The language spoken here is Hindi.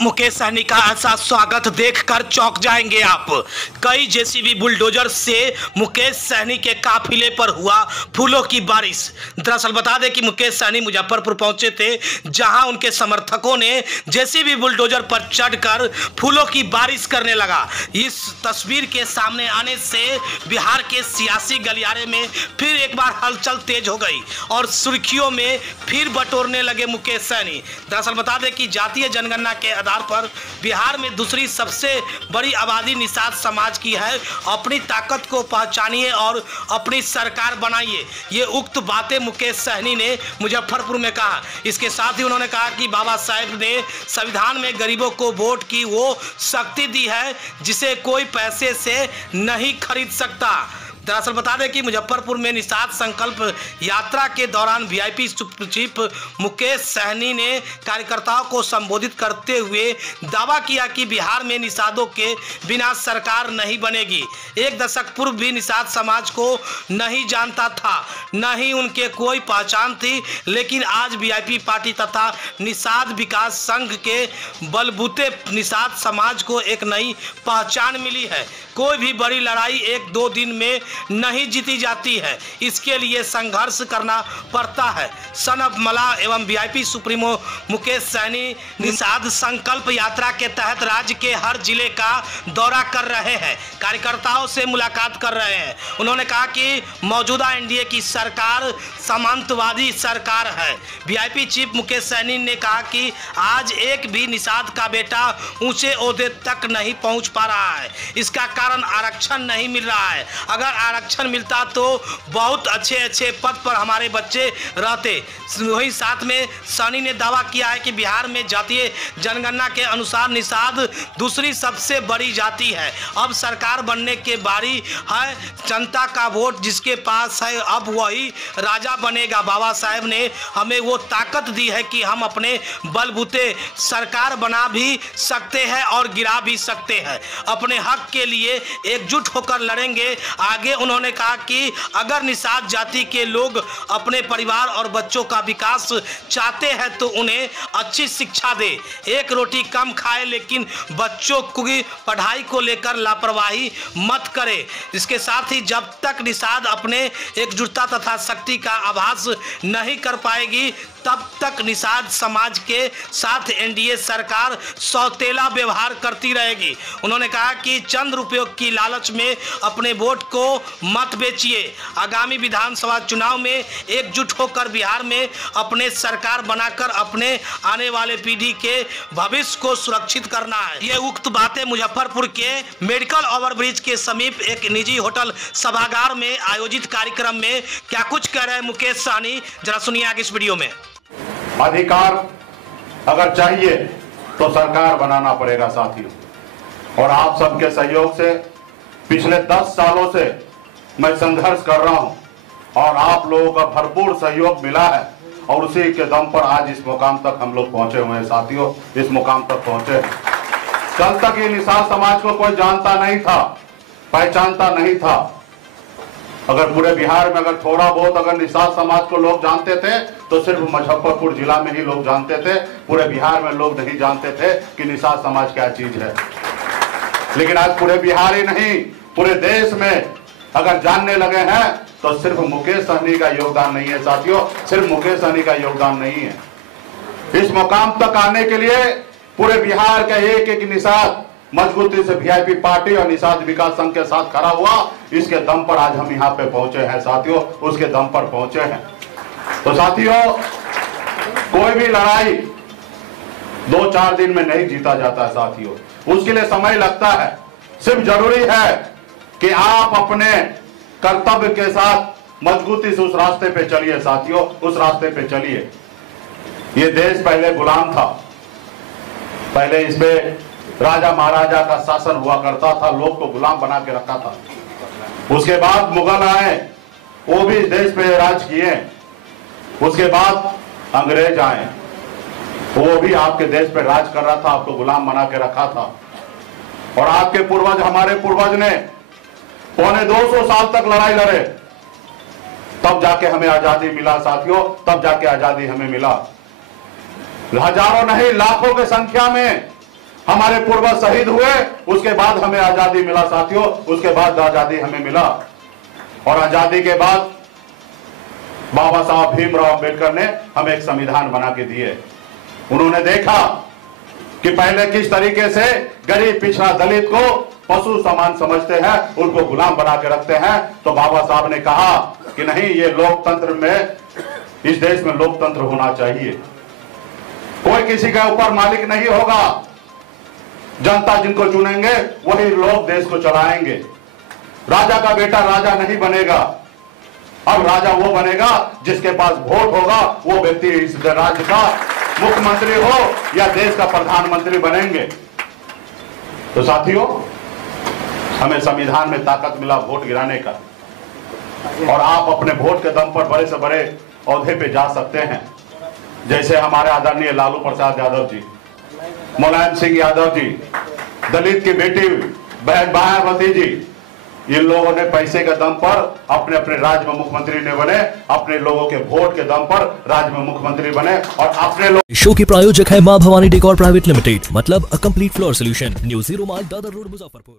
मुकेश सहनी का ऐसा स्वागत देखकर चौंक जाएंगे आप। कई जेसीबी बुलडोजर से मुकेश सहनी के काफिले पर हुआ फूलों की बारिश। दरअसल बता दें कि मुकेश सहनी मुजफ्फरपुर पहुंचे थे, जहां उनके समर्थकों ने जेसीबी बुलडोजर पर चढ़कर फूलों की बारिश करने लगा। इस तस्वीर के सामने आने से बिहार के सियासी गलियारे में फिर एक बार हलचल तेज हो गई और सुर्खियों में फिर बटोरने लगे मुकेश सहनी। दरअसल बता दें कि जातीय जनगणना के आधार पर बिहार में दूसरी सबसे बड़ी आबादी निषाद समाज की है। अपनी ताकत को पहचानिए और अपनी सरकार बनाइए, ये उक्त बातें मुकेश सहनी ने मुजफ्फरपुर में कहा। इसके साथ ही उन्होंने कहा कि बाबा साहेब ने संविधान में गरीबों को वोट की वो शक्ति दी है जिसे कोई पैसे से नहीं खरीद सकता। दरअसल बता दें कि मुजफ्फरपुर में निषाद संकल्प यात्रा के दौरान वीआईपी चीफ मुकेश सहनी ने कार्यकर्ताओं को संबोधित करते हुए दावा किया कि बिहार में निषादों के बिना सरकार नहीं बनेगी। एक दशक पूर्व भी निषाद समाज को नहीं जानता था, न ही उनके कोई पहचान थी, लेकिन आज वीआईपी पार्टी तथा निषाद विकास संघ के बलबूते निषाद समाज को एक नई पहचान मिली है। कोई भी बड़ी लड़ाई एक दो दिन में नहीं जीती जाती है, इसके लिए संघर्ष करना पड़ता है। सन ऑफ मला एवं वीआईपी सुप्रीमो मुकेश सहनी निषाद संकल्प यात्रा के तहत राज्य के हर जिले का दौरा कर रहे हैं, कार्यकर्ताओं से मुलाकात कर रहे हैं। उन्होंने कहा कि मौजूदा एनडीए की सरकार सामंतवादी सरकार है। वीआईपी चीफ मुकेश सहनी ने कहा कि आज एक भी निषाद का बेटा ऊंचे ओहदे तक नहीं पहुंच पा रहा है, इसका कारण आरक्षण नहीं मिल रहा है। अगर आरक्षण मिलता तो बहुत अच्छे पद पर हमारे बच्चे रहते। वहीं साथ में सहनी ने दावा किया है कि बिहार में जातीय जनगणना के अनुसार निषाद दूसरी सबसे बड़ी जाति है। अब सरकार बनने के बारी है, जनता का वोट जिसके पास है अब वही राजा बनेगा। बाबा साहेब ने हमें वो ताकत दी है कि हम अपने बलबूते सरकार बना भी सकते हैं और गिरा भी सकते हैं। अपने हक के लिए एकजुट होकर लड़ेंगे। आगे उन्होंने कहा कि अगर निषाद जाति के लोग अपने परिवार और बच्चों का विकास चाहते हैं तो उन्हें अच्छी शिक्षा दे, एक रोटी कम खाए, लेकिन बच्चों की पढ़ाई को लेकर लापरवाही मत करे। इसके साथ ही जब तक निषाद अपने एकजुटता तथा शक्ति का आभास नहीं कर पाएगी तब तक निषाद समाज के साथ एनडीए सरकार सौतेला व्यवहार करती रहेगी। उन्होंने कहा कि चंद रुपयों की लालच में अपने वोट को मत बेचिए। आगामी विधानसभा चुनाव में एकजुट होकर बिहार में अपने सरकार बनाकर अपने आने वाले पीढ़ी के भविष्य को सुरक्षित करना है। ये उक्त बातें मुजफ्फरपुर के मेडिकल ओवरब्रिज के समीप एक निजी होटल सभागार में आयोजित कार्यक्रम में क्या कुछ कह रहे हैं मुकेश सहनी, जरा सुनिए आगे इस वीडियो में। अधिकार अगर चाहिए तो सरकार बनाना पड़ेगा साथियों, और आप सबके सहयोग से पिछले 10 सालों से मैं संघर्ष कर रहा हूं और आप लोगों का भरपूर सहयोग मिला है और उसी के दम पर आज इस मुकाम तक हम लोग पहुंचे हुए हैं साथियों, इस मुकाम तक पहुंचे हैं। कल तक ये निषाद समाज को कोई जानता नहीं था, पहचानता नहीं था। अगर पूरे बिहार में अगर थोड़ा बहुत अगर निषाद समाज को लोग जानते थे तो सिर्फ मुजफ्फरपुर जिला में ही लोग जानते थे, पूरे बिहार में लोग नहीं जानते थे कि निषाद समाज क्या चीज है। लेकिन आज पूरे बिहार ही नहीं पूरे देश में अगर जानने लगे हैं तो सिर्फ मुकेश सहनी का योगदान नहीं है साथियों, सिर्फ मुकेश सहनी का योगदान नहीं है। इस मुकाम तक आने के लिए पूरे बिहार का एक एक निषाद मजबूती से वीआईपी पार्टी और निषाद विकास संघ के साथ खड़ा हुआ, इसके दम पर आज हम यहाँ पे पहुंचे हैं साथियों, उसके दम पर पहुंचे हैं। तो साथियों, कोई भी लड़ाई 2-4 दिन में नहीं जीता जाता है साथियों, उसके लिए समय लगता है। सिर्फ जरूरी है कि आप अपने कर्तव्य के साथ मजबूती से उस रास्ते पे चलिए साथियों, उस रास्ते पे चलिए। ये देश पहले गुलाम था, पहले इसमें राजा महाराजा का शासन हुआ करता था, लोग को गुलाम बना के रखा था। उसके बाद मुगल आए, वो भी देश पे राज किए। उसके बाद अंग्रेज आए, वो भी आपके देश पे राज कर रहा था, आपको गुलाम बना के रखा था। और आपके पूर्वज, हमारे पूर्वज ने 250 साल तक लड़ाई लड़े, तब जाके हमें आजादी मिला साथियों, तब जाके आजादी हमें मिला। हजारों नहीं लाखों की संख्या में हमारे पूर्वज शहीद हुए, उसके बाद हमें आजादी मिला साथियों, उसके बाद आजादी हमें मिला। और आजादी के बाद बाबा साहब भीमराव अंबेडकर ने हमें एक संविधान बना के दिए। उन्होंने देखा कि पहले किस तरीके से गरीब पिछड़ा दलित को पशु समान समझते हैं, उनको गुलाम बना के रखते हैं। तो बाबा साहब ने कहा कि नहीं, ये लोकतंत्र में, इस देश में लोकतंत्र होना चाहिए। कोई किसी के ऊपर मालिक नहीं होगा, जनता जिनको चुनेंगे वही लोग देश को चलाएंगे। राजा का बेटा राजा नहीं बनेगा, अब राजा वो बनेगा जिसके पास वोट होगा, वो व्यक्ति इस राज्य का मुख्यमंत्री हो या देश का प्रधानमंत्री बनेंगे। तो साथियों, हमें संविधान में ताकत मिला वोट गिराने का, और आप अपने वोट के दम पर बड़े से बड़े ओहदे पे जा सकते हैं। जैसे हमारे आदरणीय लालू प्रसाद यादव जी, मुलायम सिंह यादव जी, दलित की बेटी बहन मायावती जी, इन लोगों ने पैसे के दम पर अपने अपने राज्य में मुख्यमंत्री ने बने, अपने लोगों के वोट के दम पर राज्य में मुख्यमंत्री बने। और अपने लोग शो के प्रायोजक है मां भवानी डेकोर प्राइवेट लिमिटेड, मतलब a complete floor solution, mu zero मार्ग, दादर रोड, मुजफ्फरपुर।